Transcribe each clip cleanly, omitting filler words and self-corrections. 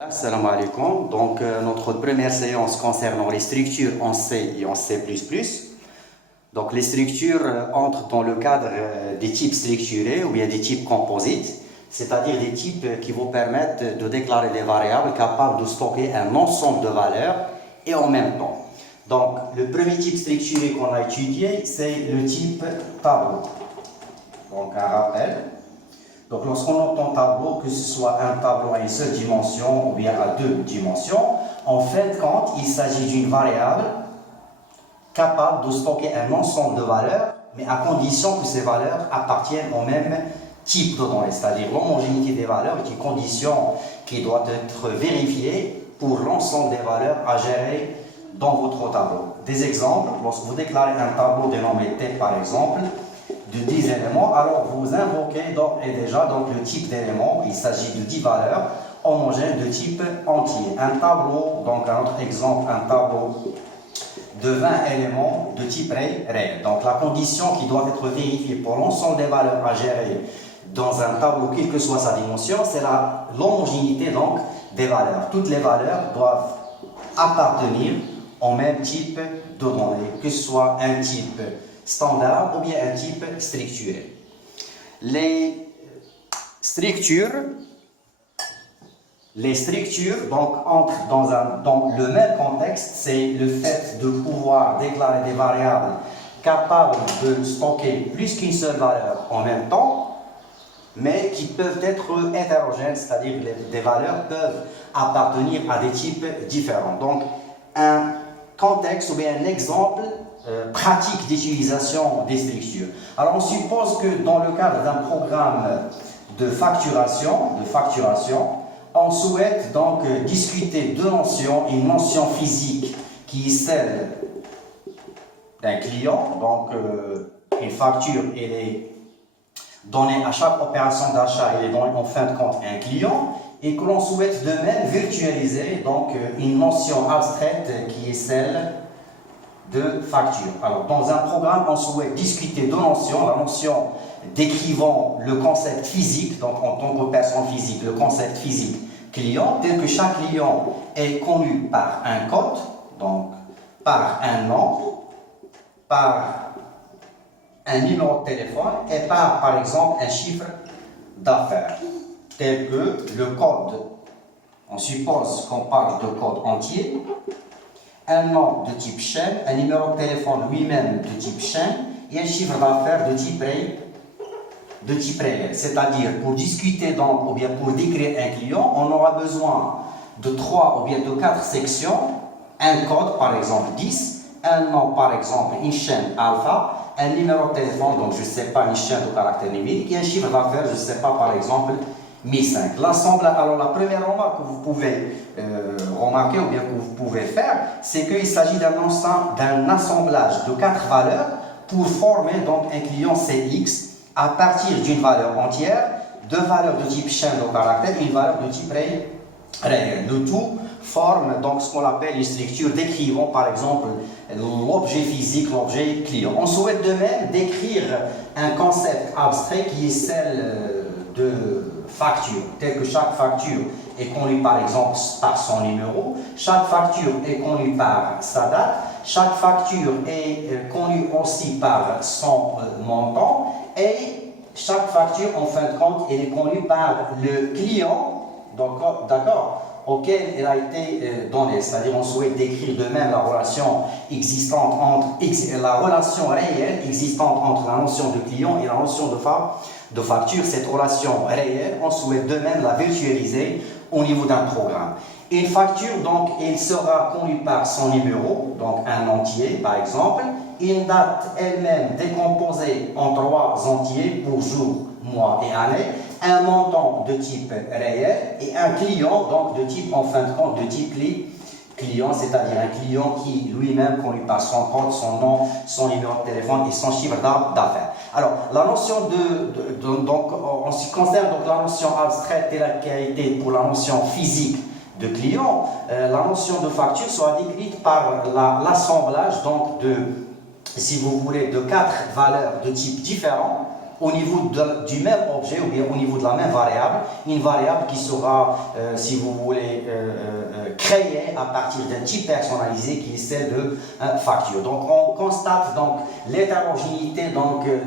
Assalamu alaikum. Donc, notre première séance concernant les structures en C et en C++. Donc, les structures entrent dans le cadre des types structurés ou bien des types composites, c'est-à-dire des types qui vous permettent de déclarer des variables capables de stocker un ensemble de valeurs et en même temps. Donc, le premier type structuré qu'on a étudié, c'est le type tableau. Donc, un rappel. Donc, lorsqu'on entend tableau, que ce soit un tableau à une seule dimension ou bien à deux dimensions, en fin de compte, il s'agit d'une variable capable de stocker un ensemble de valeurs, mais à condition que ces valeurs appartiennent au même type de données, c'est-à-dire l'homogénéité des valeurs est une condition qui doit être vérifiée pour l'ensemble des valeurs à gérer dans votre tableau. Des exemples, lorsque vous déclarez un tableau dénommé T par exemple, de 10 éléments, alors vous invoquez donc, et déjà donc, le type d'éléments, il s'agit de 10 valeurs homogènes de type entier. Un tableau, donc un autre exemple, un tableau de 20 éléments de type réel. Donc la condition qui doit être vérifiée pour l'ensemble des valeurs à gérer dans un tableau, quelle que soit sa dimension, c'est l'homogénéité donc des valeurs. Toutes les valeurs doivent appartenir au même type de données, que ce soit un type standard ou bien un type structuré. Les structures donc, entrent dans le même contexte, c'est le fait de pouvoir déclarer des variables capables de stocker plus qu'une seule valeur en même temps, mais qui peuvent être hétérogènes, c'est-à-dire que des valeurs peuvent appartenir à des types différents. Donc, un contexte ou bien un exemple pratique d'utilisation des structures. Alors on suppose que dans le cadre d'un programme de facturation, on souhaite donc discuter deux notions, une notion physique qui est celle d'un client, donc une facture elle est donnée à chaque opération d'achat, elle est donnée en fin de compte à un client, et que l'on souhaite de même virtualiser donc une notion abstraite qui est celle de facture. Alors, dans un programme, on souhaite discuter deux notions. La notion décrivant le concept physique, donc en tant que personne physique, le concept physique client, tel que chaque client est connu par un code, donc par un nom, par un numéro de téléphone et par exemple, un chiffre d'affaires, tel que le code. On suppose qu'on parle de code entier, un nom de type chaîne, un numéro de téléphone lui-même de type chaîne et un chiffre d'affaires de type réel. C'est-à-dire, pour discuter donc, ou bien pour décrire un client, on aura besoin de 3 ou bien de 4 sections, un code par exemple 10, un nom par exemple une chaîne alpha, un numéro de téléphone, donc je ne sais pas, une chaîne de caractère numérique, et un chiffre d'affaires, je ne sais pas, par exemple 1005. L'assemblage, alors la première remarque que vous pouvez remarquer ou bien que vous pouvez faire, c'est qu'il s'agit d'un assemblage de 4 valeurs pour former donc un client CX à partir d'une valeur entière, 2 valeurs de type chaîne de caractère et une valeur de type réel. Le tout forme donc ce qu'on appelle une structure décrivant par exemple l'objet physique, l'objet client. On souhaite de même décrire un concept abstrait qui est celle de facture, tel que chaque facture est connue par exemple par son numéro, chaque facture est connue par sa date, chaque facture est connue aussi par son montant et chaque facture en fin de compte elle est connue par le client, d'accord, auquel elle a été donnée, c'est-à-dire on souhaite décrire de même la relation existante la relation réelle existante entre la notion de client et la notion de facture. Cette relation réelle, on souhaite de même la virtualiser au niveau d'un programme. Une facture, donc, elle sera connue par son numéro, donc un entier par exemple, une date elle-même décomposée en 3 entiers pour jour, mois et année, un montant de type réel et un client donc de type en fin de compte de type client, c'est-à-dire un client qui lui-même connu par son code, son nom, son numéro de téléphone et son chiffre d'affaires. Alors la notion donc en ce qui concerne donc la notion abstraite telle qu'elle a été pour la notion physique de client, la notion de facture sera décrite par l'assemblage donc de, si vous voulez, de 4 valeurs de type différents au niveau du même objet ou bien au niveau de la même variable, une variable qui sera, si vous voulez, créée à partir d'un type personnalisé qui est celle de facture. Donc on constate donc l'hétérogénéité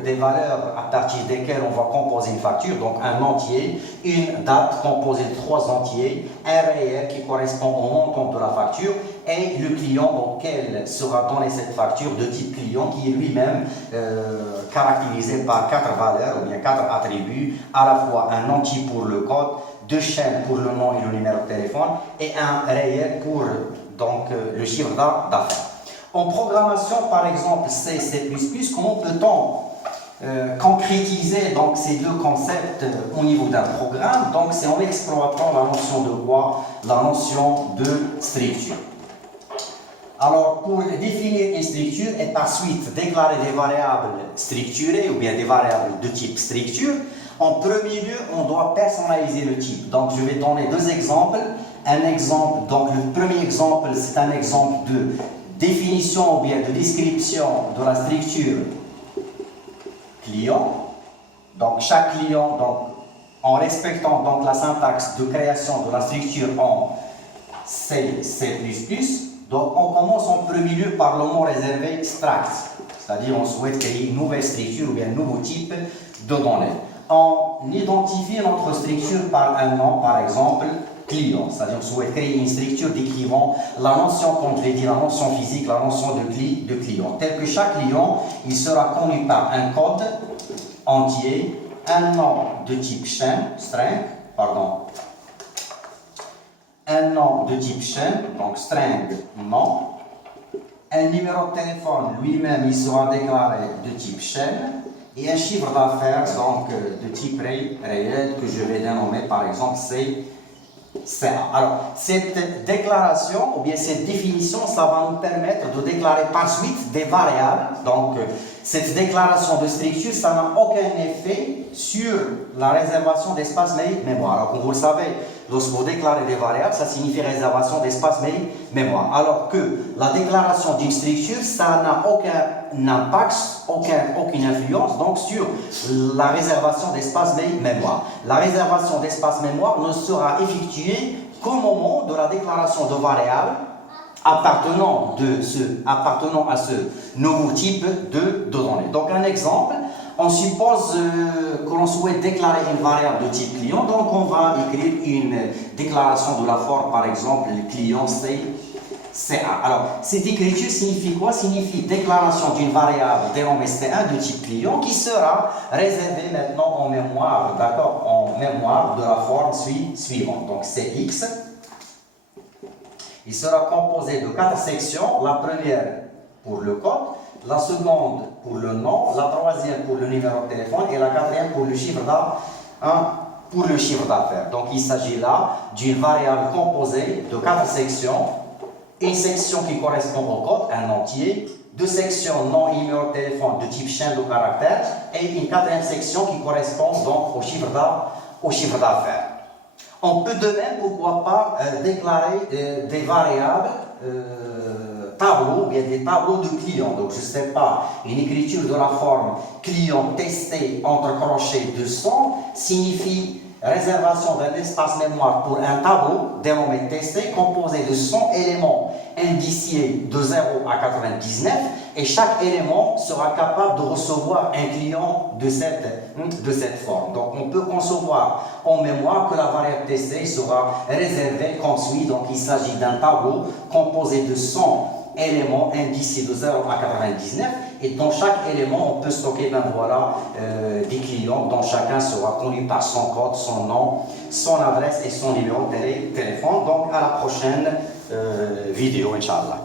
des valeurs à partir desquelles on va composer une facture, donc un entier, une date composée de 3 entiers, un réel qui correspond au montant de la facture et le client auquel sera donnée cette facture de type client qui est lui-même caractérisé par 4 valeurs ou bien 4 attributs, à la fois un entier pour le code, 2 chaînes pour le nom et le numéro de téléphone et un réel pour le chiffre d'affaires. En programmation, par exemple C, C++, comment peut-on concrétiser donc ces deux concepts au niveau d'un programme? Donc c'est en exploitant la notion de quoi? La notion de structure. Alors, pour définir une structure et par suite déclarer des variables structurées ou bien des variables de type structure, en premier lieu, on doit personnaliser le type. Donc, je vais donner 2 exemples. Un exemple, donc le premier exemple, c'est un exemple de définition ou bien de description de la structure client. Donc, chaque client, en respectant donc la syntaxe de création de la structure en C, C++, donc on commence en premier lieu par le mot réservé struct, c'est-à-dire on souhaite créer une nouvelle structure ou bien un nouveau type de données. On identifie notre structure par un nom, par exemple client, c'est-à-dire on souhaite créer une structure décrivant la notion, comme je l'ai dit, la notion physique, la notion de client, tel que chaque client, il sera connu par un code entier, un nom de type chaîne, string, un nom de type chaîne, donc string nom, un numéro de téléphone lui-même il sera déclaré de type chaîne et un chiffre d'affaires donc de type réel que je vais dénommer par exemple CA. Alors cette déclaration ou bien cette définition ça va nous permettre de déclarer par suite des variables. Donc cette déclaration de structure ça n'a aucun effet sur la réservation d'espace mémoire. Alors comme vous le savez, lorsque vous déclarez des variables, ça signifie réservation d'espace mémoire. Alors que la déclaration d'une structure, ça n'a aucun impact, aucune influence donc sur la réservation d'espace mémoire. La réservation d'espace mémoire ne sera effectuée qu'au moment de la déclaration de variables appartenant à ce nouveau type de données. Donc un exemple, on suppose que l'on souhaite déclarer une variable de type client, donc on va écrire une déclaration de la forme, par exemple, client CA. Alors, cette écriture signifie quoi? Signifie déclaration d'une variable dénommée C1 de type client qui sera réservée maintenant en mémoire, d'accord, en mémoire de la forme suivante. Donc, CX. Il sera composé de 4 sections, la première pour le code, la seconde pour le nom, la troisième pour le numéro de téléphone et la quatrième pour le chiffre d'affaires. Donc il s'agit là d'une variable composée de 4 sections, une section qui correspond au code, un entier, 2 sections nom et numéro de téléphone de type chaîne de caractères et une quatrième section qui correspond donc au chiffre d'affaires. On peut de même, pourquoi pas, déclarer des variables tableaux, ou bien des tableaux de clients. Donc, je ne sais pas, une écriture de la forme client testé entre crochets de 100 signifie réservation d'un espace mémoire pour un tableau dénommé testé composé de 100 éléments indiciés de 0 à 99 et chaque élément sera capable de recevoir un client de cette forme. Donc on peut concevoir en mémoire que la variable testée sera réservée comme suit. Donc il s'agit d'un tableau composé de 100 éléments indiciés de 0 à 99 et dans chaque élément on peut stocker des clients dont chacun sera connu par son code, son nom, son adresse et son numéro de téléphone. Donc à la prochaine vidéo, Inch'Allah.